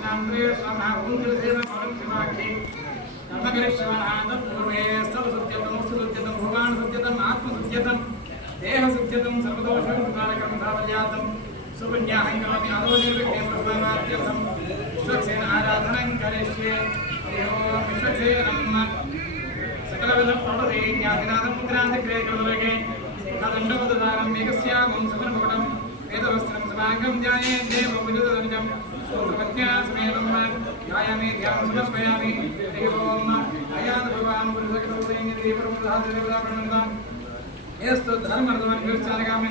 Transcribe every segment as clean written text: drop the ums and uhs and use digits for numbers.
दक्षिणांतरे स्वाहा ओंकृतेन परमशिवाख्ये कर्मकरिष्यमाणात् पूर्वे सर्वसत्यतं सुसत्यतं भगवान् सत्यतं आत्मसत्यतं देहसत्यतं सर्वदोषनिवारकं धावल्यातं सुपुण्याहं करोमि अदो निर्विघ्नं भगवानात्यर्थं विश्वक्सेन आराधनं करिष्ये ओम विश्वक्सेनं सकलविधप्रवदेज्ञातिनाथं मुद्रान्तिक्रियकरोगे तदण्डवददानं मेघस्यामं समर्पणं वेदवस्त्रं समाङ्गं ध्याये देवविदुदनिजं सूत्रपत्यासमेतं ध्यायामि ध्यानं समर्पयामि ओम अयान भगवान् पुरुषकरोगेन्द्रियपरमधादेवताप्रणन्दां यस्तु धर्मर्धमन् विरचारगामि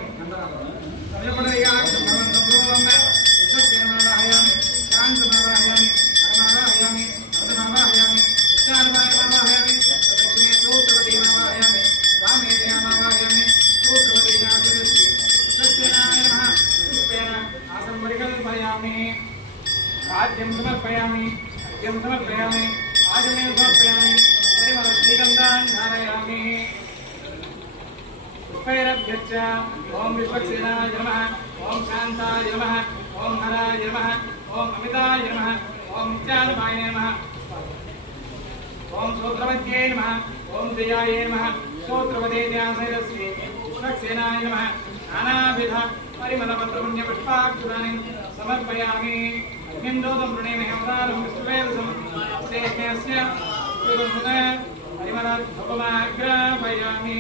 समयपडया भगवन्तं ओम विश्वक्सेनमावाहयामि शान्तमावाहयामि हरमावाहयामि अर्धमावाहयामि चारमावाहयामि दक्षिणे सूत्रपतिमावाहयामि वामे ध्यामावाहयामि सूत्रपति जागृति विश्वक्सेनाय नमः पुष्पेण आसनं परिकल्पयामि राज्यं समर्पयामि अर्घ्यं समर्पयामि आचमनं समर्पयामि परिमलश्रीगन्धान् धारयामि पुष्पैरभ्यच्च ओम विश्वक्सेनाय नमः ओम शान्ताय नमः ओम हराय नमः ओम अमिताय नमः ओम नित्यानपाय नमः ओम सूत्रवत्यै नमः ओम जयाय नमः सूत्रवते ध्यासैरस्ये विश्वक्सेनाय नमः नानाविध परिमलपत्रपुण्यपुष्पाक्षराणि समर्पयामि अग्निन्दोदं वृणेमि हेमदानं विश्ववेदसं स्नेहस्य परिमलधूपमाग्रापयामि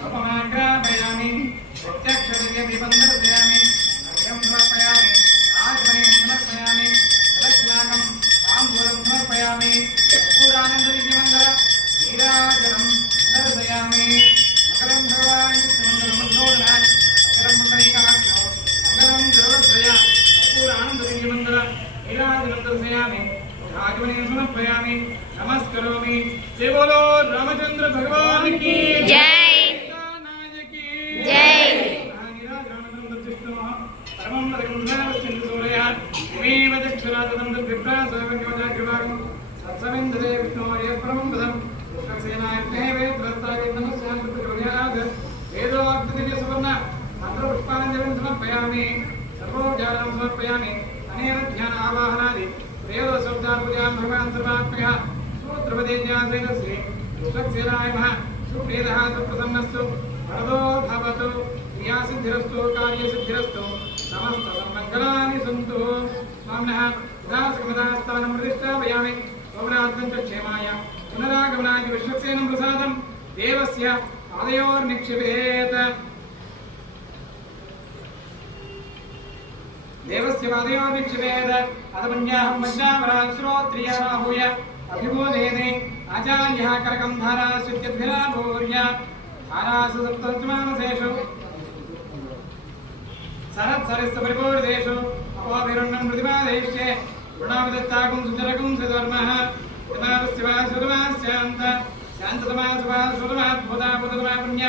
परिमलधूपमाग्रापयामि प्रत्यक्षदीपं दर्शयामि अर्घ्यं समर्पयामि आचमनीं समर्पयामि दक्षिणाकं ताम्बूलं समर्पयामि कर्पूरानन्ददिव्यमङ्गल नीराजनं दर्शयामि मकरं भगवान् विष्णुमङ्गलमन्त्रोदनात् मकरं पुण्डरीकाक्षो मकरं जलवत्रय कर्पूरानन्ददिव्यमङ्गल नीराजनं दर्शयामि आचमनीं समर्पयामि नमस्करोमि जय बोलो रामचंद्र भगवान की जय जय परमं वरगुंधावस्यन्दसूरयात् इमेव दक्षरातनं तद्विप्रासवज्ञोजाग्रभागं सत्सविन्दते विष्णोर्य परमं पदं विश्वक्सेनाय वेदवस्ताय नमस्यान्तप्रचोदयात् वेदोक्तदिव्यसुवर्ण मन्त्रपुष्पाञ्जलिं समर्पयामि सर्वोपचारं समर्पयामि अनेन ध्यान आवाहनादि वेदोपचारपूजां भगवान् सर्वात्मकः सूत्रपदेज्ञासेन श्री विश्वक्सेनाय नमः सुप्रीतः सुप्रसन्नस्तु वरदो भवतु क्रियासिद्धिरस्तु कार्यसिद्धिरस्तु समस्त सन्मङ्गलानि सन्तु स्वामिनः उदासकमदास्थानं प्रतिष्ठापयामि भवनार्थं च क्षेमाय पुनरागमनाय विश्वक्सेनं प्रसादं देवस्य पादयोर्निक्षिपेत् देवस्य पादयोर्निक्षिपेत् अतमन्याहं वज्रावरात् श्रोत्रियाहूय अभिबोधेने आचार्यः करकन्धारा सुत्यद्भिराभूर्य आरासु सप्तमानसेषु सरत्सरिस्तपरिपूर्णेषु अपोभिरुण्णं प्रतिपादेश्ये वृणाविदत्ताकुं सुचरकुं सुधर्मः तमावस्यवासुरमास्यान्त शान्ततमासुवासुरमाद्भुता पुण्य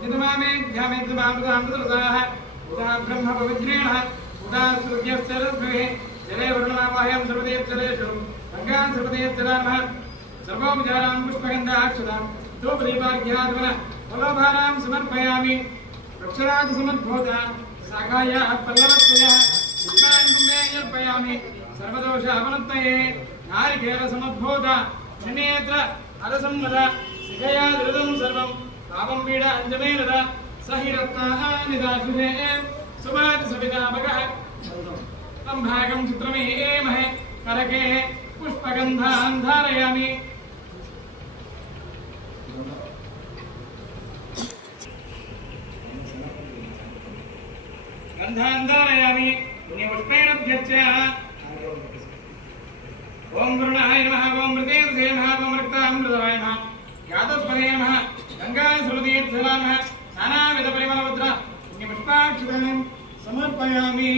नितमामेध्यामेद्धमामृतामृतरसाः उदा ब्रह्मपवित्रेण उदा सूर्यश्चरद्भिः जले वरुणमावाहयां सर्वदेवचरेषु गङ्गां सर्वदेवचरामः सर्वोपचारां पुष्पगन्धाक्षतां धूपदीपार्घ्यात्मन फलोभारां समर्पयामि वृक्षराजसमुद्भूता शाखायाः पल्लवत्वयः पुष्पाण्डुम्बे अर्पयामि सर्वदोषावनुत्तये नारिकेलसमुद्भूता त्रिनेत्र अरसंवद शिखया धृतं सर्वं पापं पीड अञ्जमेरद सहि रत्नानिदाशुषे सुभातिसुविदापकः तं भागं चित्रमेमहे करके पुष्पगन्धान् धारयामि गन्धान् धारयामि पुण्यपुष्पेणभ्यच्च ओम वरुणाय नमः ओम मृतेर्धे नमः ओम रक्तामृताय नमः यातस्महे नमः गङ्गासुरतीर्थला नमः नानाविधपरिमलमुद्रा पुण्यपुष्पाक्षतां समर्पयामि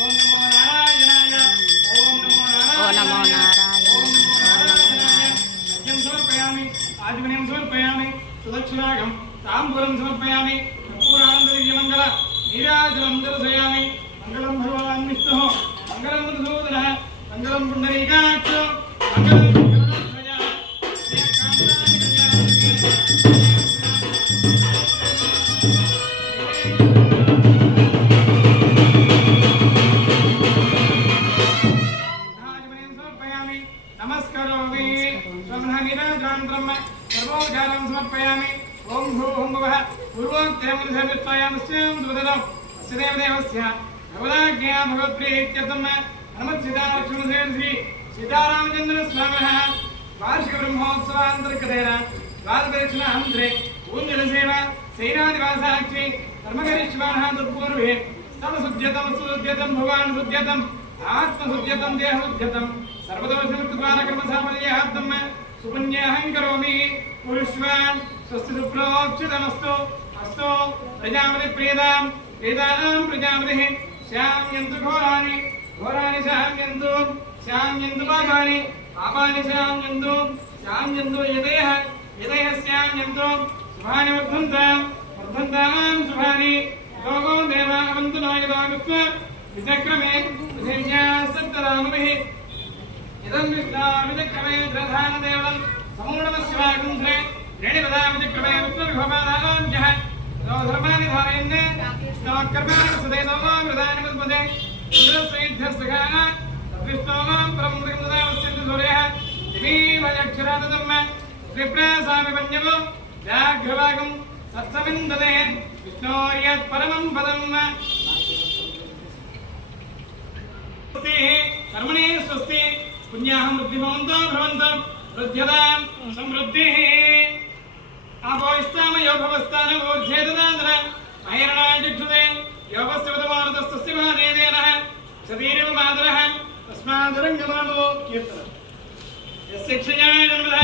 ओम नमो नारायणाय ओम नमो नारायणाय ओम नमो नारायणाय समर्पयामि आदिमनिं समर्पयामि सुदक्षिणागं ताम्बूलं समर्पयामि कर्पूरानन्ददिव्यमङ्गल नीराजनं दर्शयामि मङ्गलं మంగళం పుండరీకాక్షో మంగళం గరుడధ్వజ సమర్పయామి నమస్కరోమి స్వమహనిరాజాం బ్రహ్మ సర్వోపచారం సమర్పయామి ఓం భూః భువః పూర్వోక్తేమనుసరిష్టాయామస్యాం సుదదం అస్య దేవదేవస్య భగవదాజ్ఞా భగవత్ప్రీత్యర్థం హనుమత్సీతాలక్ష్మణసేన శ్రీ సీతారామచంద్ర స్వామినః వార్షిక బ్రహ్మోత్సవాంతర్గతేన ద్వాదశదక్షిణాంతరే పూంజలసేవ శైనాదివాసాక్షి కర్మకరిష్మాణः తత్పూర్వే స్తవశుద్ధ్యతం సుశుద్ధ్యతం భగవాన్ శుద్ధ్యతం ఆత్మశుద్ధ్యతం దేహశుద్ధ్యతం సర్వదోషముక్తద్వారకర్మసాఫల్యార్థం సుపుణ్యాహం కరోమి పురుష్వాన్ స్వస్తి సుప్రోక్షితమస్తు అస్తు ప్రజాపతి ప్రియదాం వేదానాం ప్రజాపతి శ్యామ్యంతు ఘోరాణి ఘోరాణి శ్యామ్యంతు పాపాని పాపాని శ్యామ్యంతు యదయః శ్యామ్యంతు శుభాని వర్ధంతాం శుభాని లోకో దేవావంతు నాయదాగుత్వ విచక్రమే సత్తరామభిః ఇదం విష్ణార్విచక్రమే ప్రధానదేవం సమూఢమస్వాగుంధ్రే రేణిపదావిచక్రమే ఉత్తరఘోపాదాభ్యః ధర్మాని ధారయన్నే విష్ణోకర్మాణి సుదేతోమృతాని ముద్మదే ఇంద్రస్వైధ్యస్సఖాః తద్విష్ణోమాం పరమృగం దదావస్యంతి సూర్యః దివీమయక్షరాదధర్మ త్రిప్రాసామి పన్యవో వ్యాఘ్రవాగం సత్సమిందదే విష్ణోర్యత్ పరమం పదం కర్మణి స్వస్తి పుణ్యాహం వృద్ధిభవంతో భ్రవంతో వృద్ధ్యతాం సమృద్ధిః ఆపోయిష్టామ యోగవస్థాన ఊర్ధ్యేదదాంధ్ర మహేరణాయ చక్షుదే యోగస్యవదమానతస్తస్య మహాదేవేనః సతీరివ మాతరః తస్మాదరంగమానో కీర్తన యస్య క్షయాయ జన్మదా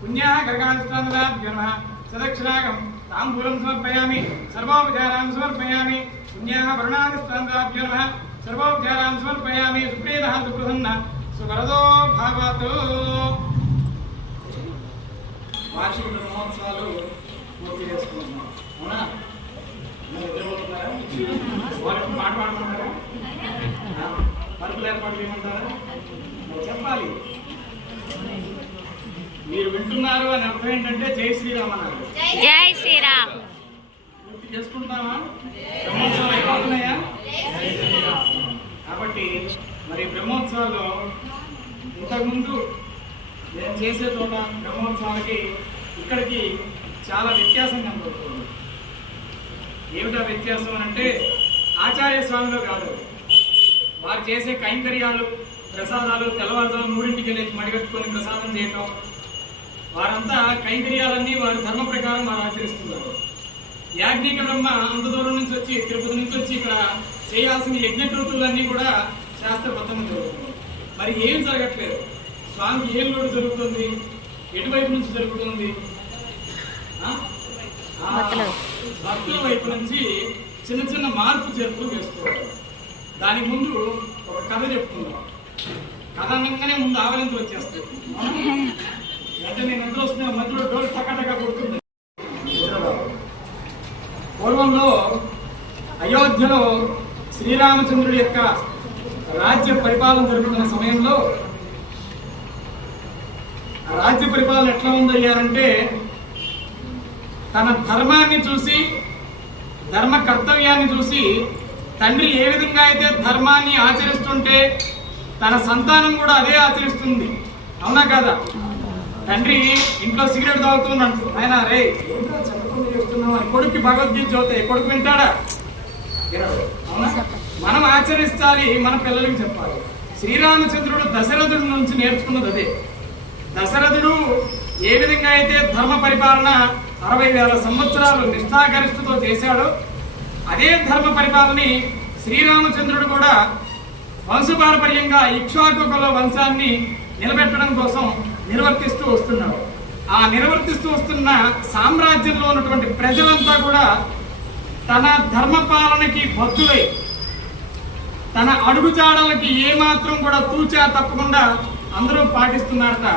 పుణ్యాః గర్గానుష్ఠానదాభ్యో నమః సదక్షిణాగం తాంబూలం సమర్పయామి సర్వోపచారాన్ సమర్పయామి పుణ్యాః వర్ణానుష్ఠానదాభ్యో నమః సర్వోపచారాన్ సమర్పయామి సుప్రీతః సుప్రసన్న సువరదో భవతు. వార్షిక బ్రహ్మోత్సవాలు పూర్తి చేసుకుంటున్నాం. అవునా? పాట పాడుకుంటారా? పరుపులు ఏర్పాటు చేయమంటారా? చెప్పాలి. మీరు వింటున్నారు అని అర్థం ఏంటంటే జై శ్రీరామ్ అన్నారు. జై శ్రీరామ్. పూర్తి చేసుకుంటామా? బ్రహ్మోత్సవాలు అయిపోతున్నాయా? కాబట్టి మరి బ్రహ్మోత్సవాల్లో ఇంతకుముందు నేను చేసే చోట బ్రహ్మోత్సవాలకి ఇక్కడికి చాలా వ్యత్యాసం కనబడుతుంది. ఏమిటా వ్యత్యాసం అంటే ఆచార్య స్వామిలో కాదు, వారు చేసే కైంకర్యాలు ప్రసాదాలు తెల్లవారుజాము 3ంటికి వెళ్ళి మడిగట్టుకొని ప్రసాదం చేయటం, వారంతా కైంకర్యాలన్నీ వారి ధర్మ ప్రకారం వారు ఆచరిస్తున్నారు. యాజ్ఞిక బ్రహ్మ అంత దూరం నుంచి వచ్చి తిరుపతి నుంచి వచ్చి ఇక్కడ చేయాల్సిన యజ్ఞకృతులన్నీ కూడా శాస్త్రబద్ధంగా జరుగుతుంది. మరి ఏం జరగట్లేదు. స్వామికి ఏం లోటు జరుగుతుంది, ఎటువైపు నుంచి జరుగుతుంది? భక్తుల వైపు నుంచి చిన్న చిన్న మార్పు చేర్పులు వేసుకోవాలి. దానికి ముందు ఒక కథ చెప్పుకుందాం. కథ అనగానే ముందు ఆవలింతలు వచ్చేస్తాయి. అంటే నేను నిద్ర వస్తున్న మధ్యలో డోర్ టకాటగా కొడుతుంది. పూర్వంలో అయోధ్యలో శ్రీరామచంద్రుడి యొక్క రాజ్య పరిపాలన జరుగుతున్న సమయంలో రాజ్య పరిపాలన ఎట్లా ఉందయ్యారంటే తన ధర్మాన్ని చూసి ధర్మ కర్తవ్యాన్ని చూసి తండ్రి ఏ విధంగా అయితే ధర్మాన్ని ఆచరిస్తుంటే తన సంతానం కూడా అదే ఆచరిస్తుంది. అవునా కాదా? తండ్రి ఇంట్లో సిగరెట్ తాగుతున్నాడు, ఆయన రే ఏంటో చదువుకుని చేస్తున్నావు అని కొడుక్కి భగవద్గీత చదువుతాయి, కొడుకు వింటాడా? అవునా? మనం ఆచరించాలి, మన పిల్లలకి చెప్పాలి. శ్రీరామచంద్రుడు దశరథుడి నుంచి నేర్చుకున్నది అదే. దశరథుడు ఏ విధంగా అయితే ధర్మ పరిపాలన 60,000 సంవత్సరాలు నిష్ఠాగరిష్ఠతో చేశాడో అదే ధర్మ పరిపాలనని శ్రీరామచంద్రుడు కూడా వంశపారపర్యంగా ఇక్ష్వాకుల వంశాన్ని నిలబెట్టడం కోసం నిర్వర్తిస్తూ వస్తున్నాడు. ఆ నిర్వర్తిస్తూ వస్తున్న సామ్రాజ్యంలో ఉన్నటువంటి ప్రజలంతా కూడా తన ధర్మ పాలనకి భక్తులై తన అడుగుజాడలకి ఏమాత్రం కూడా తూచా తప్పకుండా అందరూ పాటిస్తున్నారట.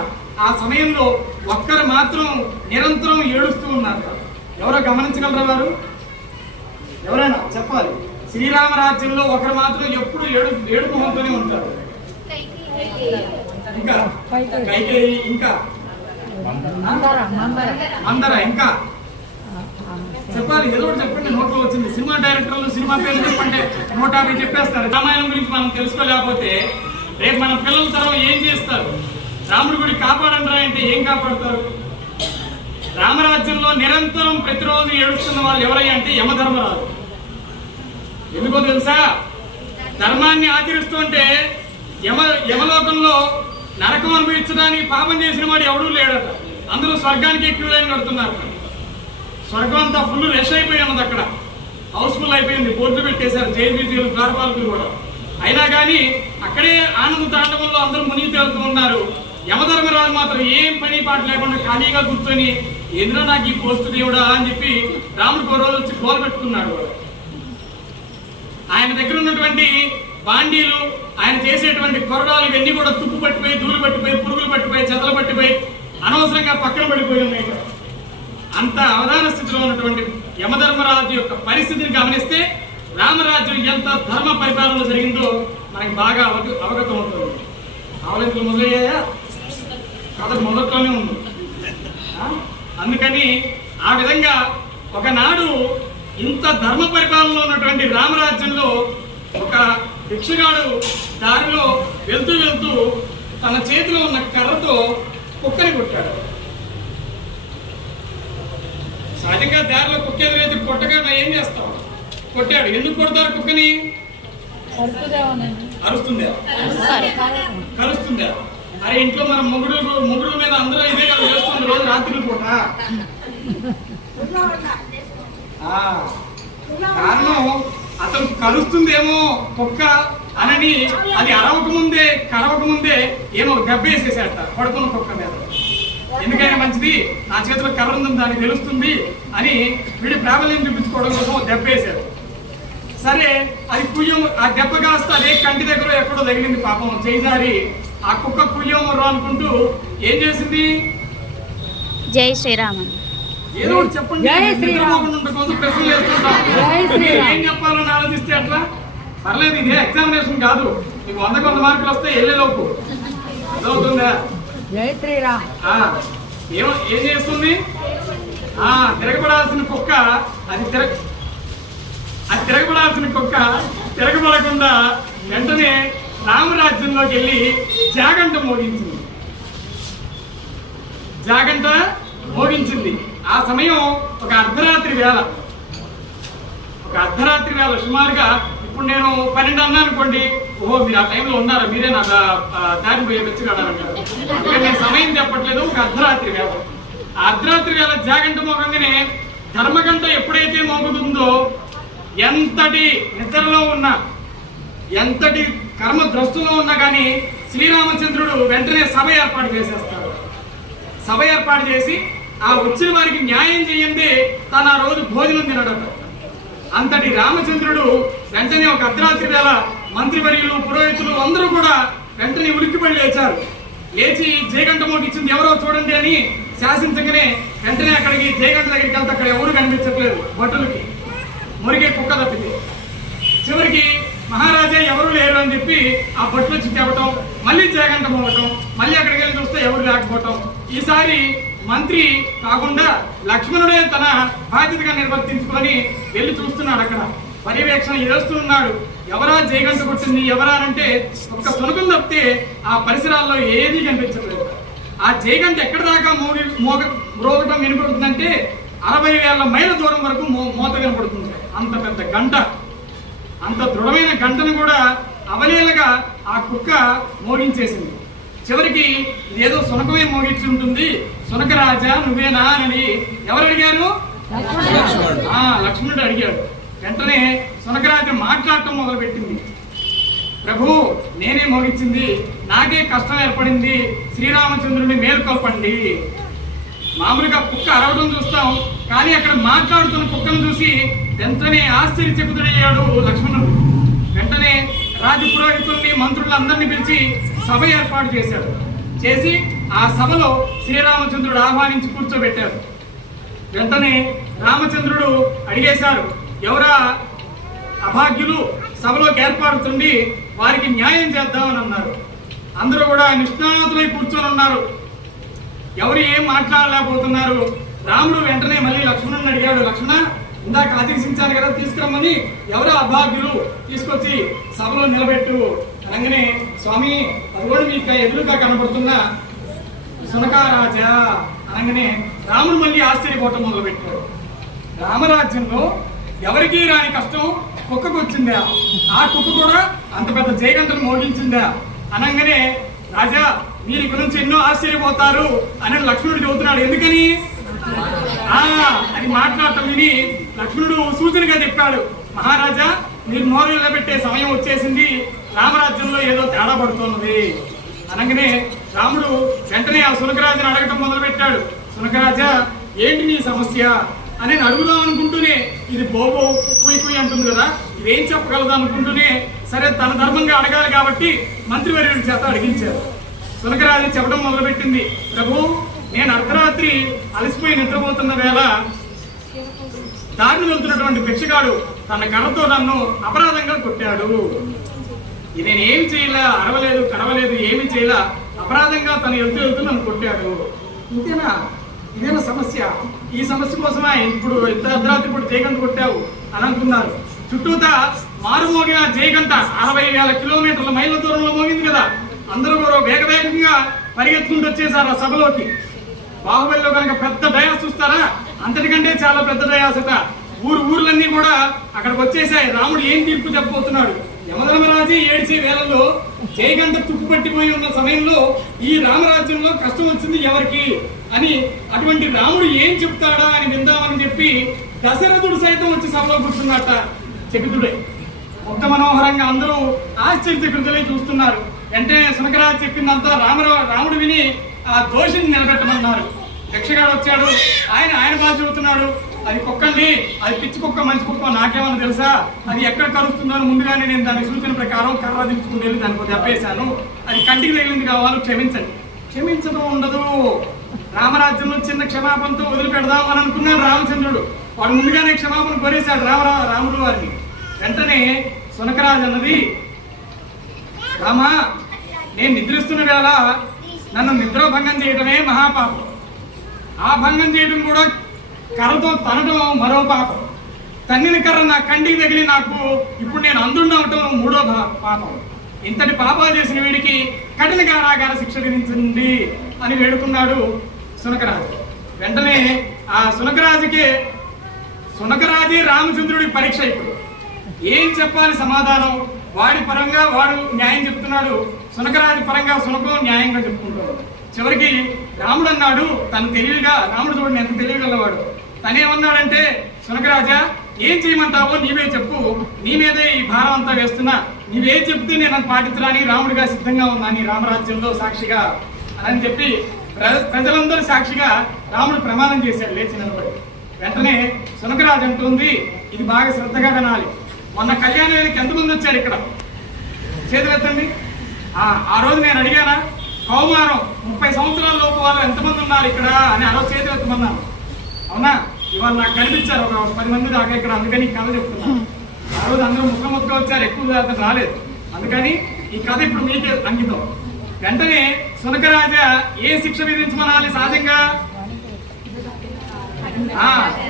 ఆ సమయంలో ఒక్కరు మాత్రం నిరంతరం ఏడుస్తూ ఉన్నారట. ఎవరో గమనించగలరా వారు? ఎవరైనా చెప్పాలి. శ్రీరామరాజ్యంలో ఒకరు మాత్రం ఎప్పుడు ఏడుపు మొహంతోనే ఉంటారు. ఇంకా కైకేయి, ఇంకా మందర, ఇంకా చెప్పాలి. ఏదో ఒకటి చెప్పండి, నోట్లో వచ్చింది. సినిమా డైరెక్టర్లు సినిమా పేర్లు చెప్పండి, 150 చెప్పేస్తారు. రామాయణం గురించి మనం తెలుసుకోలేకపోతే రేపు మన పిల్లల తరం ఏం చేస్తారు? రాముడి గుడి కాపాడండి రా అంటే ఏం కాపాడుతారు? రామరాజ్యంలో నిరంతరం ప్రతిరోజు ఏడుస్తున్న వాళ్ళు ఎవరయ్యా అంటే యమధర్మరాజు. ఎందుకో తెలుసా? ధర్మాన్ని ఆచరిస్తుంటే యమలోకంలో నరకం అనుభవించడానికి పాపం చేసిన వాడు ఎవడూ లేడట. అందరూ స్వర్గానికి ఎక్కువ లైన్ కడుతున్నారు. స్వర్గం అంతా ఫుల్ రష్ అయిపోయినది, అక్కడ హౌస్ఫుల్ అయిపోయింది, బోర్డు పెట్టేశారు జైలు ద్వారపాలకులు కూడా. అయినా కానీ అక్కడే ఆనంద తాండవంలో అందరూ మునిగి తేలుతూ ఉన్నారు. యమధర్మరాజు మాత్రం ఏం పని పాట లేకుండా ఖాళీగా కూర్చొని ఎందులో నాకు ఈ పోస్టు దేవుడా అని చెప్పి రాముడికి ఒక రోజు వచ్చి గోలు పెట్టుకున్నాడు. ఆయన దగ్గర ఉన్నటువంటి బాండీలు, ఆయన చేసేటువంటి కొరడాలు ఇవన్నీ కూడా తుప్పు పట్టిపోయి, ధూళి పట్టిపోయి, పురుగులు పట్టిపోయి, చెదలు పట్టిపోయి అనవసరంగా పక్కన పడిపోయి ఉన్నాయి. అంత అవధాన స్థితిలో ఉన్నటువంటి యమధర్మరాజు యొక్క పరిస్థితిని గమనిస్తే రామరాజ్యం ఎంత ధర్మ పరిపాలన జరిగిందో మనకి బాగా అవగతం అవుతుంది. అవలంతులు మొదలయ్యాయా? కథ మొదట్లోనే ఉంది. అందుకని ఆ విధంగా ఒకనాడు ఇంత ధర్మ పరిపాలనలో ఉన్నటువంటి రామరాజ్యంలో ఒక భిక్షగాడు దారిలో వెళ్తూ వెళ్తూ తన చేతిలో ఉన్న కర్రతో కుక్కని కొట్టాడు. సహజంగా దారిలో కుక్క ఎదురైతే కొట్టగా ఏం చేస్తాం? కొట్టాడు. ఎందుకు కొడతారు కుక్కని? అరుస్తుందా? కలుస్తుందా? అరే ఇంట్లో మన మొగుడు మీద అందరూ ఇదే కదా చేస్తుంది రోజు రాత్రి పూట. కారణం అతను కలుస్తుందేమో కుక్క అనని అది కరవక ముందే ఏమో దెబ్బేసేసేట పడుకున్న కుక్క మీద. ఎందుకైనా మంచిది, నా చేతిలో కర్ర ఉందని దానికి తెలుస్తుంది అని వీడి ప్రాబల్యం చూపించుకోవడం కోసం దెబ్బేశాడు. సరే అది కుయ్యం, ఆ దెబ్బ కాస్త అదే కంటి దగ్గర ఎక్కడో తగిలింది. పాపం చేజారి ఆ కుక్క కుయ్యమర్రు అనుకుంటూ ఏం చేసింది? జై శ్రీరామ్. ఏదో ఒకటి చెప్పండి. ప్రశ్నలు వేస్తుంటాం, ఏం చెప్పాలని ఆలోచిస్తే అట్లా పర్లేదు. ఇదే ఎగ్జామినేషన్ కాదు, నీకు 100 మార్కులు వస్తే వెళ్ళేలోపు అదవుతుందా? జై శ్రీరామ్. ఏం చేస్తుంది? తిరగబడాల్సిన కుక్క అది తిరగబడాల్సిన కుక్క తిరగబడకుండా వెంటనే రామరాజ్యంలోకి వెళ్ళి జాగంట మోగించింది. ఆ సమయం ఒక అర్ధరాత్రి వేళ సుమారుగా. ఇప్పుడు నేను 12 అన్నా అనుకోండి, ఓహో మీరు ఆ టైంలో ఉన్నారా, మీరే నాకు దారి పోయే వెచ్చగడారంటారు. అందుకని నేను సమయం చెప్పట్లేదు. ఒక అర్ధరాత్రి వేళ, ఆ అర్ధరాత్రి వేళ జాగంట మోగంగానే ధర్మగంట ఎప్పుడైతే మోగుతుందో ఎంతటి నిద్రలో ఉన్నా, ఎంతటి కర్మ ద్రస్తులో ఉన్నా కానీ శ్రీరామచంద్రుడు వెంటనే సభ ఏర్పాటు చేసేస్తాడు. సభ ఏర్పాటు చేసి ఆ వచ్చిన వారికి న్యాయం చేయండి తను ఆ రోజు భోజనం తినడం. అంతటి రామచంద్రుడు వెంటనే ఒక అర్ధరాత్రి వేళ మంత్రివర్యులు, పురోహితులు అందరూ కూడా వెంటనే ఉలిక్కిపడి లేచారు. లేచి జయగంట మోగించింది ఎవరో చూడండి అని శాసించగానే వెంటనే అక్కడికి జయగంట దగ్గరికి వెళ్తే అక్కడ ఎవరు కనిపించట్లేదు, భటులకి మురిగే కుక్క తప్పింది. చివరికి మహారాజా ఎవరు లేరు అని చెప్పి ఆ భట్లు వచ్చి చెప్పటం, మళ్ళీ జయగంట మోగటం, మళ్ళీ అక్కడికి వెళ్ళి చూస్తే ఎవరు లేకపోవటం. ఈసారి మంత్రి కాకుండా లక్ష్మణుడే తన బాధ్యతగా నిర్వర్తించుకొని వెళ్ళి చూస్తున్నాడు. అక్కడ పర్యవేక్షణ చేస్తున్నాడు. ఎవరా జయగంట కొట్టింది ఎవరా అంటే ఒక్క సునకం తప్పితే ఆ పరిసరాల్లో ఏదీ కనిపించట్లేదు. ఆ జయగంట ఎక్కడి దాకా మ్రోగటం వినపడుతుందంటే 60,000 మైళ్ళ దూరం వరకు మోత వినపడుతుంది. అంత పెద్ద గంట, అంత దృఢమైన గంటను కూడా అవలీలగా ఆ కుక్క మోగించేసింది. చివరికి ఇదేదో సునకమే మోగించి ఉంటుంది, సునకరాజా నువ్వేనా అని ఎవరు అడిగారు? లక్ష్మణుడు అడిగాడు. వెంటనే సునకరాజు మాట్లాడటం మొదలుపెట్టింది. ప్రభు, నేనే మోగించింది, నాకే కష్టం ఏర్పడింది, శ్రీరామచంద్రుడిని మేల్కొల్పండి. మామూలుగా కుక్క అరవడం చూస్తాం, కానీ అక్కడ మాట్లాడుతున్న కుక్కను చూసి వెంటనే ఆశ్చర్యచకితుడయ్యాడు లక్ష్మణుడు. వెంటనే రాజు పురోహితుల్ని మంత్రులందరినీ పిలిచి సభ ఏర్పాటు చేశాడు. చేసి ఆ సభలో శ్రీరామచంద్రుడు ఆహ్వానించి కూర్చోబెట్టారు. వెంటనే రామచంద్రుడు అడిగేశారు, ఎవరా అభాగ్యులు సభలోకి ఏర్పడుతుండి వారికి న్యాయం చేద్దామని అన్నారు. అందరూ కూడా నిష్ణాతులై కూర్చొని ఉన్నారు, ఎవరు ఏం మాట్లాడలేకపోతున్నారు. రాముడు వెంటనే మళ్ళీ లక్ష్మణుని అడిగాడు, లక్ష్మణ, ఇందాక ఆదేశించాను కదా తీసుకురమ్మని, ఎవరు అభాగ్యులు తీసుకొచ్చి సభలో నిలబెట్టు అనగానే, స్వామి అది కూడా మీకు ఎదురుగా కనబడుతున్న సునకారాజా అనగానే రాముడు మళ్ళీ ఆశ్చర్యపోవటం మొదలుపెట్టాడు. రామరాజ్యంలో ఎవరికీ రాని కష్టం కుక్కకు వచ్చిందా, ఆ కుక్క కూడా అంత పెద్ద జయగంటను మోగించిందా అనగానే, రాజా మీరు ఇక్కడ నుంచి ఎన్నో ఆశ్చర్యపోతారు అని లక్ష్మణుడు చెబుతున్నాడు. ఎందుకని అది మాట్లాడటం విని లక్ష్మణుడు సూచనగా చెప్పాడు, మహారాజా మీరు నోరు నిలబెట్టే సమయం వచ్చేసింది, రామరాజ్యంలో ఏదో తేడా పడుతున్నది అనగానే రాముడు వెంటనే ఆ సునకరాజుని అడగటం మొదలుపెట్టాడు. సునకరాజా ఏంటి నీ సమస్య అని అడుగుదాం అనుకుంటూనే, ఇది బోబో కుయ్ కుయ్ అంటుంది కదా, ఇదేం చెప్పగలదు అనుకుంటూనే, సరే తన ధర్మంగా అడగాలి కాబట్టి మంత్రివర్యుడి చేత అడిగించారు. సునకరాజు చెప్పడం మొదలుపెట్టింది, ప్రభు, నేను అర్ధరాత్రి అలసిపోయి నిద్రపోతున్న వేళ దారిని వెళ్తున్నటువంటి భిక్షగాడు తన కర్రతో నన్ను అపరాధంగా కొట్టాడు. నేను ఏమి చేయలే, అరవలేదు కరవలేదు, ఏమి చేయలే, అపరాధంగా తను వెళ్తూ నన్ను కొట్టాడు. ఇంతేనా, ఇదేనా సమస్య? ఈ సమస్య కోసమా ఇప్పుడు ఇంత అర్ధరాత్రి ఇప్పుడు జయగంట కొట్టావు అని అనుకున్నారు. చుట్టూతా మారుమోగిన జయగంట 60,000 కిలోమీటర్ల మైళ్ళ దూరంలో మోగింది కదా. అందరూ కూడా వేగవేగంగా పరిగెత్తుకుంటూ వచ్చేసారు ఆ సభలోకి. బాహుబలిలో కనుక పెద్ద డయాస్ చూస్తారా, అంతటికంటే చాలా పెద్ద డయాసట. ఊర్లన్నీ కూడా అక్కడికి వచ్చేసాయి. రాముడు ఏం తీర్పు చెప్పబోతున్నాడు? యమధర్మరాజు ఏడ్చే వేళల్లో జయగంట తుప్పుపట్టిపోయి ఉన్న సమయంలో ఈ రామరాజ్యంలో కష్టం వచ్చింది ఎవరికి అని, అటువంటి రాముడు ఏం చెప్తాడా అని విందామని చెప్పి దశరథుడు సైతం వచ్చి సభలో కూర్చున్నట్ట. చకితుడే ఒక్క మనోహరంగా అందరూ ఆశ్చర్యచకితులై చూస్తున్నారు. వెంటనే సునకరాజు చెప్పిందంతా రాముడు విని ఆ దోషిని నిలబెట్టమన్నారు. యక్షగాడు వచ్చాడు, ఆయన బాగా చెబుతున్నాడు, అది కుక్కండి, అది పిచ్చి కుక్క మంచి కుక్క నాకేమన్నా తెలుసా, అది ఎక్కడ కరుస్తుందో ముందుగానే నేను దాని సూచన ప్రకారం కర్ర దించుకుని వెళ్ళి దానికి దెబ్బేశాను, అది కంటికి తగిలింది కావాలి, క్షమించండి. క్షమించడం ఉండదు, రామరాజ్యంలో చిన్న క్షమాపణతో వదిలిపెడదాం అని అనుకున్నాడు రామచంద్రుడు. వాడు ముందుగానే క్షమాపణ కోరేశాడు రాముడు వారిని. వెంటనే సునకరాజు అన్నది, రామా, నేను నిద్రిస్తున్న వేళ నన్ను నిద్రాభంగం చేయడమే మహాపాపం, ఆ భంగం చేయడం కూడా కర్రతో తనడం మరో పాపం, తన్నిన కర్ర నా కంటికి తగిలి నాకు ఇప్పుడు నేను అందుండవటం మూడో పాపం. ఇంతటి పాపాలు చేసిన వీడికి కఠిన కారాగార శిక్ష విధించండి అని వేడుకున్నాడు సునకరాజు. వెంటనే ఆ సునకరాజే రామచంద్రుడి పరీక్ష. ఇప్పుడు ఏం చెప్పాలి సమాధానం? వాడి పరంగా వాడు న్యాయం చెప్తున్నాడు, సునకరాజు పరంగా సునకం న్యాయంగా చెప్పుకుంటాడు. చివరికి రాముడు అన్నాడు, తను తెలివిగా, రాముడు చూడండి ఎంత తెలివిగలవాడు, తనేమన్నాడంటే, సునకరాజా ఏం చేయమంటావో నీవే చెప్పు, నీ మీదే ఈ భారం అంతా వేస్తున్నా, నీవేం చెప్తే నేను అది పాటించడానికి రాముడిగా సిద్ధంగా ఉన్నా నీ రామరాజ్యంలో సాక్షిగా అని చెప్పి ప్రజలందరూ సాక్షిగా రాముడు ప్రమాణం చేశాడు లేచి నిలబడి. వెంటనే సునకరాజు అంటుంది, ఇది బాగా శ్రద్ధగా వినాలి, మొన్న కళ్యాణానికి ఎంతమంది వచ్చారు ఇక్కడ? చేతులెత్తండి. ఆ రోజు నేను అడిగానా కౌమారం 30 సంవత్సరాల లోపు వాళ్ళు ఎంతమంది ఉన్నారు ఇక్కడ అని ఆ రోజు చేతి ఎత్తమన్నాను. అవునా? ఇవాళ నాకు కనిపించారు ఒక 10 మంది దాకా ఇక్కడ. అందుకని ఈ కథ చెప్తున్నాను. ఆ రోజు అందరూ ముఖముఖగా వచ్చారు, ఎక్కువ రాలేదు. అందుకని ఈ కథ ఇప్పుడు మీకే అంకితం. వెంటనే సునకరాజా ఏ శిక్ష విధించమనాలి? సహజంగా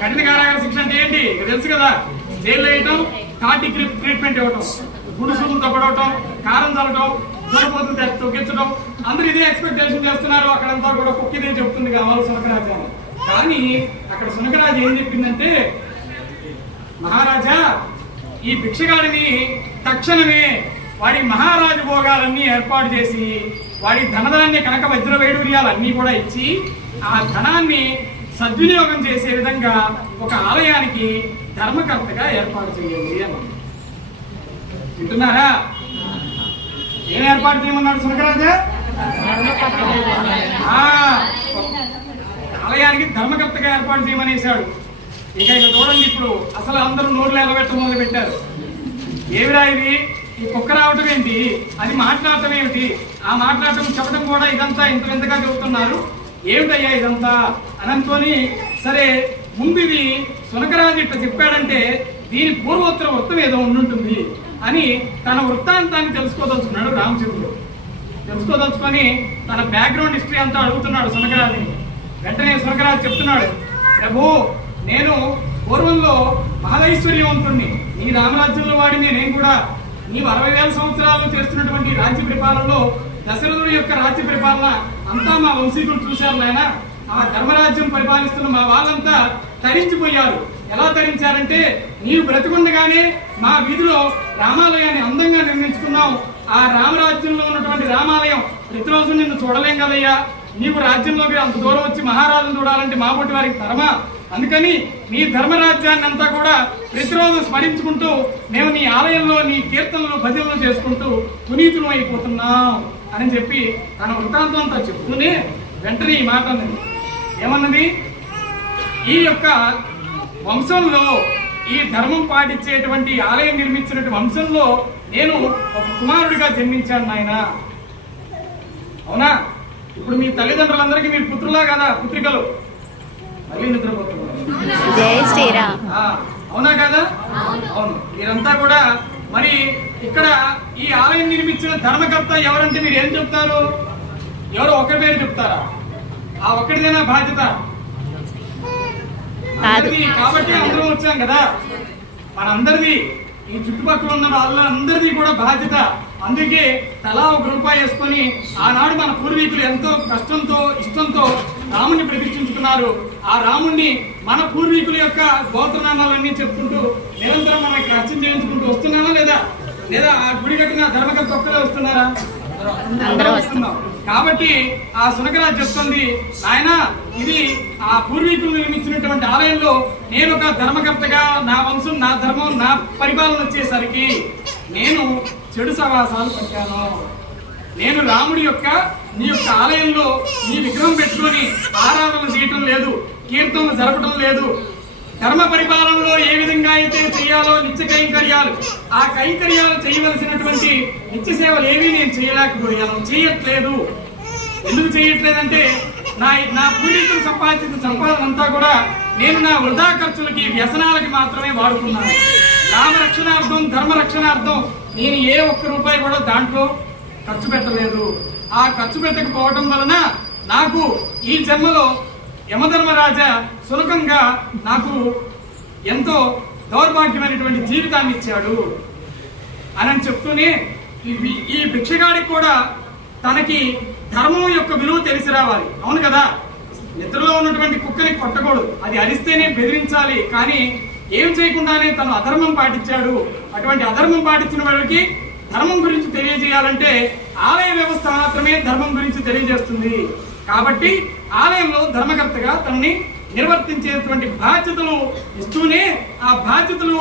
కఠిన కారాగార శిక్ష అంటే ఏంటి తెలుసు కదా. జైల్లో వేయటం, కాటి ట్రీట్మెంట్ ఇవ్వటం, గుడుసులు తప్పడవటం, కారం చల్లటం, దొరపోతులు తొక్కించడం. అందరూ ఇదే ఎక్స్పెక్టేషన్ చేస్తున్నారు. అక్కడంతా కూడా కుక్కిదే చెప్తుంది కావాలి సునకరాజా. కానీ అక్కడ సునకరాజు ఏం చెప్పిందంటే, మహారాజా ఈ భిక్షగాడిని తక్షణమే వాడి మహారాజు భోగాలన్నీ ఏర్పాటు చేసి వాడి ధనధాన్య కనక వజ్ర వైడూర్యాలన్నీ కూడా ఇచ్చి ఆ ధనాన్ని సద్వినియోగం చేసే విధంగా ఒక ఆలయానికి ధర్మకర్తగా ఏర్పాటు చేయండి అన్నాడు. వింటున్నారా? ఏం ఏర్పాటు చేయమన్నాడు సునకరాజా? ఆలయానికి ధర్మకర్తగా ఏర్పాటు చేయమనేశాడు. ఇక చూడండి, ఇప్పుడు అసలు అందరూ నోర్లు ఎలబెట్ట మొదలు పెట్టారు. ఏమిరా ఇది? ఈ కుక్క రావటం ఏంటి, అది మాట్లాడటం ఏమిటి, ఆ మాట్లాడటం చెప్పడం కూడా ఇదంతా ఇంత వింతగా చెబుతున్నారు, ఏమిటయ్యా ఇదంతా అని అనుకొని, సరే ముందు ఇది సునకరాజు ఇట్లా చెప్పాడంటే దీని పూర్వోత్తర వృత్తం ఏదో ఉండుంటుంది అని తన వృత్తాంతాన్ని తెలుసుకోదలుచుకున్నాడు రామచంద్రుడు. తెలుసుకోదలుచుకొని తన బ్యాక్గ్రౌండ్ హిస్టరీ అంతా అడుగుతున్నాడు సునకరాజుని. వెంటనే సునకరాజు చెప్తున్నాడు, ప్రభు నేను పూర్వంలో మహదైశ్వర్యవంతుణ్ణి, నీ రామరాజ్యంలో వాడి నేను కూడా నీవు 60,000 సంవత్సరాలు చేస్తున్నటువంటి రాజ్య పరిపాలనలో దశరథుడి యొక్క రాజ్య పరిపాలన అంతా మా వంశీకులు చూశారు నాయన. ఆ ధర్మరాజ్యం పరిపాలిస్తున్న మా వాళ్ళంతా తరించిపోయారు. ఎలా తరించారంటే, నీవు బ్రతికుండగానే మా వీధిలో రామాలయాన్ని అందంగా నిర్మించుకున్నావు. ఆ రామరాజ్యంలో ఉన్నటువంటి రామాలయం ప్రతిరోజు నిన్ను చూడలేం కదయ్యా. నీవు రాజ్యంలోకి అంత దూరం వచ్చి మహారాజును చూడాలంటే మా పొట్టి వారికి తరమా. అందుకని నీ ధర్మరాజ్యాన్ని అంతా కూడా ప్రతిరోజు స్మరించుకుంటూ మేము నీ ఆలయంలో నీ కీర్తనలు భజనలు చేసుకుంటూ పునీతులు అయిపోతున్నాం అని చెప్పి తన వృత్తాంతం అంతా చెప్తూనే వెంటనే ఈ మాట అన్నది. ఏమన్నది? ఈ యొక్క వంశంలో, ఈ ధర్మం పాటించేటువంటి ఆలయం నిర్మించినటువంటి వంశంలో నేను ఒక కుమారుడిగా జన్మించాను నాయన. అవునా? ఇప్పుడు మీ తల్లిదండ్రులందరికీ మీరు పుత్రులా కదా, పుత్రికలు. మళ్ళీ నిద్రపోతున్నారు. జై శ్రీరామ్. అవునా కదా? అవును. మీరంతా కూడా మరి ఇక్కడ ఈ ఆలయం నిర్మించిన ధర్మకర్త ఎవరంటే మీరు ఏం చెప్తారు? ఎవరో ఒక పేరు చెప్తారా? ఆ ఒక్కడిదేనా బాధ్యత? కాబట్టి అందరం వచ్చాం కదా, మనందరిది, ఈ చుట్టుపక్కల ఉన్న వాళ్ళందరిది కూడా బాధ్యత. అందుకే తలా ₹1 వేసుకొని ఆనాడు మన పూర్వీకులు ఎంతో కష్టంతో ఇష్టంతో రాముణ్ణి ప్రతిష్ఠించుకున్నారు. ఆ రాముణ్ణి మన పూర్వీకుల యొక్క గోత్రనామాలన్నీ చెప్పుకుంటూ నిరంతరం మనం ఇక్కడ అర్చన చేయించుకుంటూ వస్తున్నామా లేదా? లేదా ఆ గుడి కట్టిన ధర్మకర్త ఒక్కరే వస్తున్నారా? అందరూ వస్తున్నాం. కాబట్టి ఆ సునకరాజు చెప్తుంది, నాయన ఇది ఆ పూర్వీకులు నిర్మించినటువంటి ఆలయంలో నేను ఒక ధర్మకర్తగా నా వంశం, నా ధర్మం, నా పరిపాలన వచ్చేసరికి నేను చెడు సవాసాలు పట్టాను. నేను రాముడి యొక్క నీ యొక్క ఆలయంలో నీ విగ్రహం పెట్టుకొని ఆరాధన చేయటం లేదు, కీర్తనలు జరపడం లేదు. ధర్మ పరిపాలనలో ఏ విధంగా అయితే చేయాలో నిత్య కైంకర్యాలు, ఆ కైంకర్యాలు చేయవలసినటువంటి నిత్య సేవలు ఏమీ నేను చేయలేకపోయాను, చేయట్లేదు. ఎందుకు చేయట్లేదంటే నా పూర్వీకులు సంపాదించిన సంపాదన అంతా కూడా నేను నా వృధా ఖర్చులకి, వ్యసనాలకి మాత్రమే వాడుకున్నాను. రామరక్షణార్థం, ధర్మరక్షణార్థం నేను ఏ ₹1 కూడా దాంట్లో ఖర్చు పెట్టలేదు. ఆ ఖర్చు పెట్టకపోవడం వలన నాకు ఈ జన్మలో యమధర్మరాజా సులభంగా నాకు ఎంతో దౌర్భాగ్యమైనటువంటి జీవితాన్ని ఇచ్చాడు అని చెప్తూనే ఈ భిక్షగాడికి కూడా తనకి ధర్మం యొక్క విలువ తెలిసి రావాలి. అవును కదా? నిద్రలో ఉన్నటువంటి కుక్కని కొట్టకూడదు, అది అరిస్తేనే బెదిరించాలి. కానీ ఏం చేయకుండానే తను అధర్మం పాటించాడు. అటువంటి అధర్మం పాటించిన వాళ్ళకి ధర్మం గురించి తెలియజేయాలంటే ఆలయ వ్యవస్థ మాత్రమే ధర్మం గురించి తెలియజేస్తుంది. కాబట్టి ఆలయంలో ధర్మకర్తగా తనని నిర్వర్తించేటువంటి బాధ్యతలు ఇస్తూనే ఆ బాధ్యతలు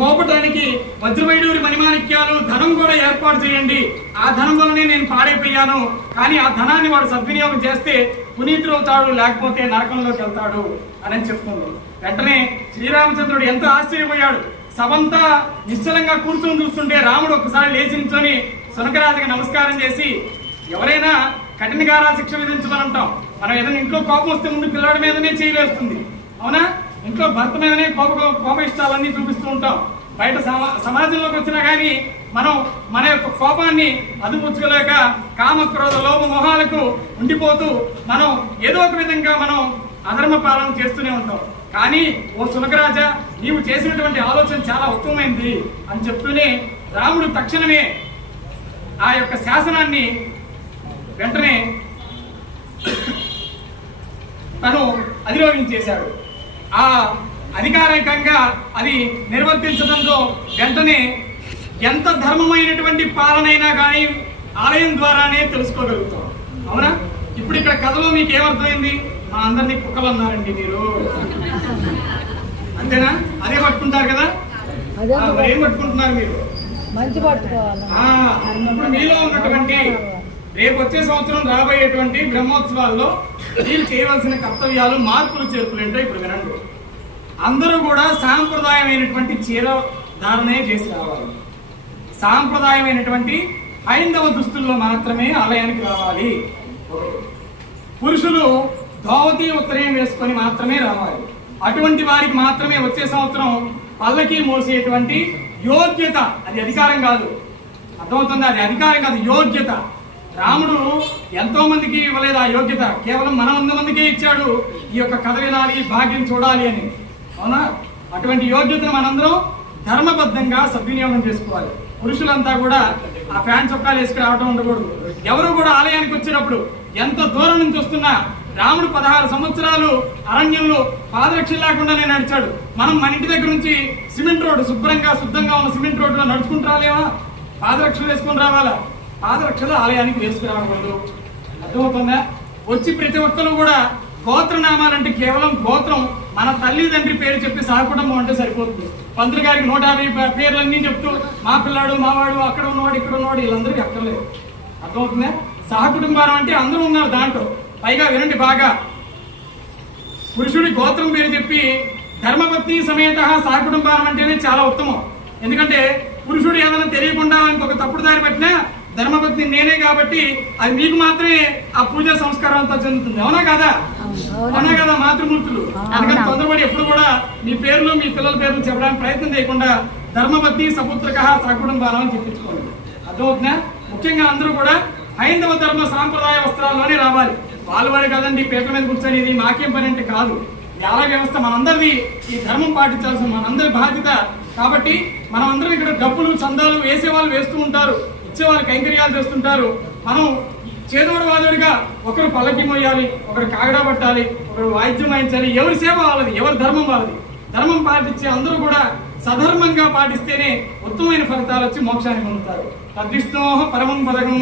మోపటానికి వజ్రవైడూరి మణిమాణిక్యాలు ధనం కూడా ఏర్పాటు చేయండి. ఆ ధనం వల్లనే నేను పాడైపోయాను, కానీ ఆ ధనాన్ని వాడు సద్వినియోగం చేస్తే పునీతుడు అవుతాడు, లేకపోతే నరకంలోకి వెళ్తాడు అని చెప్తుంది. వెంటనే శ్రీరామచంద్రుడు ఎంతో ఆశ్చర్యపోయాడు. సభంతా నిశ్చలంగా కూర్చొని చూస్తుంటే రాముడు ఒకసారి లేచి నిల్చొని సునకరాజుకి నమస్కారం చేసి, ఎవరైనా కఠినగారా శిక్ష విధించమని అంటాం. మనం ఏదైనా ఇంట్లో కోపం వస్తే ముందు పిల్లాడి మీదనే చేయలేస్తుంది, అవునా? ఇంట్లో భర్త మీదనే కోప ఇష్టాలన్నీ చూపిస్తూ ఉంటాం. బయట సమాజంలోకి వచ్చినా కానీ మనం మన యొక్క కోపాన్ని అదుపుచ్చుకోలేక కామక్రోధ లోభ మొహాలకు ఉండిపోతూ మనం ఏదో ఒక విధంగా మనం అధర్మ పాలన చేస్తూనే ఉంటాం. కానీ ఓ సునకరాజా, నీవు చేసినటువంటి ఆలోచన చాలా ఉత్తమమైంది అని చెప్తూనే రాముడు తక్షణమే ఆ యొక్క శాసనాన్ని వెంటనే తను అధిరోహించేశాడు. ఆ అధికారికంగా అది నిర్వర్తించడంతో వెంటనే ఎంత ధర్మమైనటువంటి పాలనైనా కానీ ఆలయం ద్వారానే తెలుసుకోగలుగుతాం, అవునా? ఇప్పుడు ఇక్కడ కథలో మీకు ఏమర్థమైంది? మా అందరినీ కుక్కలు అన్నారండి మీరు, అంతేనా? అదే పట్టుకుంటారు కదా, ఏం పట్టుకుంటున్నారు మీరు? ఇప్పుడు మీలో ఉన్నటువంటి రేపు వచ్చే సంవత్సరం రాబోయేటువంటి బ్రహ్మోత్సవాల్లో మీరు చేయవలసిన కర్తవ్యాలు, మార్పులు చేర్పులు ఏంటో ఇప్పుడు వినండి. అందరూ కూడా సాంప్రదాయమైనటువంటి చీర ధారణే చేసి రావాలి. సాంప్రదాయమైనటువంటి హైందవ దుస్తుల్లో మాత్రమే ఆలయానికి రావాలి. పురుషులు ధోవతి ఉత్తరీయం వేసుకొని మాత్రమే రావాలి. అటువంటి వారికి మాత్రమే వచ్చే సంవత్సరం పల్లకి మోసేటువంటి యోగ్యత, అది అధికారం కాదు, అర్థమవుతుంది? అది అధికారం కాదు, యోగ్యత. రాముడు ఎంతో మందికి ఇవ్వలేదు ఆ యోగ్యత, కేవలం మన 100 మందికే ఇచ్చాడు ఈ యొక్క కథ వినాలి, భాగ్యం చూడాలి అని, అవునా? అటువంటి యోగ్యతను మనందరం ధర్మబద్ధంగా సద్వినియోగం చేసుకోవాలి. పురుషులంతా కూడా ఆ ఫ్యాన్ చొక్కాలు వేసుకుని రావడం ఉండకూడదు. ఎవరు కూడా ఆలయానికి వచ్చినప్పుడు ఎంత దూరం నుంచి వస్తున్నా, రాముడు 16 సంవత్సరాలు అరణ్యంలో పాదరక్ష లేకుండానే నడిచాడు. మనం మన ఇంటి దగ్గర నుంచి సిమెంట్ రోడ్డు, శుద్ధంగా ఉన్న సిమెంట్ రోడ్డులో నడుచుకుంటూ రాలేమా? పాదరక్షలు వేసుకొని రావాలా? పాదరక్షలు ఆలయానికి వేసుకురాకూడదు, అర్థమవుతుందా? వచ్చి ప్రతి ఒక్కరు కూడా గోత్రనామాలంటే కేవలం గోత్రం, మన తల్లిదండ్రి పేరు చెప్పి సహకుటుంబం అంటే సరిపోతుంది. పంతులు గారికి 150 పేర్లన్నీ చెప్తూ మా పిల్లాడు, మావాడు, అక్కడ ఉన్నవాడు, ఇక్కడ ఉన్నవాడు, వీళ్ళందరికీ అక్కర్లేదు, అర్థమవుతుందా? సహకుటుంబారం అంటే అందరూ ఉన్నారు దాంట్లో. పైగా వినండి బాగా, పురుషుడి గోత్రం పేరు చెప్పి ధర్మపత్ని సమేత సహకుటుంబారం అంటేనే చాలా ఉత్తమం. ఎందుకంటే పురుషుడు ఏదైనా తెలియకుండా ఇంకొక తప్పుడు దారి పట్టినా ధర్మపత్ని నేనే కాబట్టి అది మీకు మాత్రమే ఆ పూజా సంస్కారం అంతా చెందుతుంది, అవునా కదా? అవునా కదా మాతృమూర్తులు? అందుకని తొందరపడి ఎప్పుడు కూడా మీ పేర్లు, మీ పిల్లల పేర్లు చెప్పడానికి ప్రయత్నం చేయకుండా ధర్మపత్ని సపుత్రక సకుటుంబాలం అని చెప్పించుకోండి, అర్థమవుతుందా? ముఖ్యంగా అందరూ కూడా హైందవ ధర్మ సాంప్రదాయ వస్త్రాల్లోనే రావాలి. వాళ్ళు కదండి పీటల మీద కూర్చొని ఇది మాకేం పని అంటే కాదు. ఈ ఆలయ వ్యవస్థ మనందరిది, ఈ ధర్మం పాటించాల్సిన మనందరి బాధ్యత. కాబట్టి మనం అందరం ఇక్కడ డబ్బులు, చందాలు వేసేవాళ్ళు వేస్తూ ఉంటారు, ఇచ్చేవాళ్ళు కైంకర్యాలు చేస్తుంటారు. మనం చేదోడు వాదోడిగా ఒకరు పల్లకి మోయాలి, ఒకరు కాగడా పట్టాలి, ఒకరు వాయిద్యం వాయించాలి. ఎవరి సేవ వాళ్ళది, ఎవరి ధర్మం వాళ్ళది. ధర్మం పాటించే అందరూ కూడా సధర్మంగా పాటిస్తేనే ఉత్తమమైన ఫలితాలు వచ్చి మోక్షాన్ని పొందుతారు. తద్విష్ణోః పరమం పదకం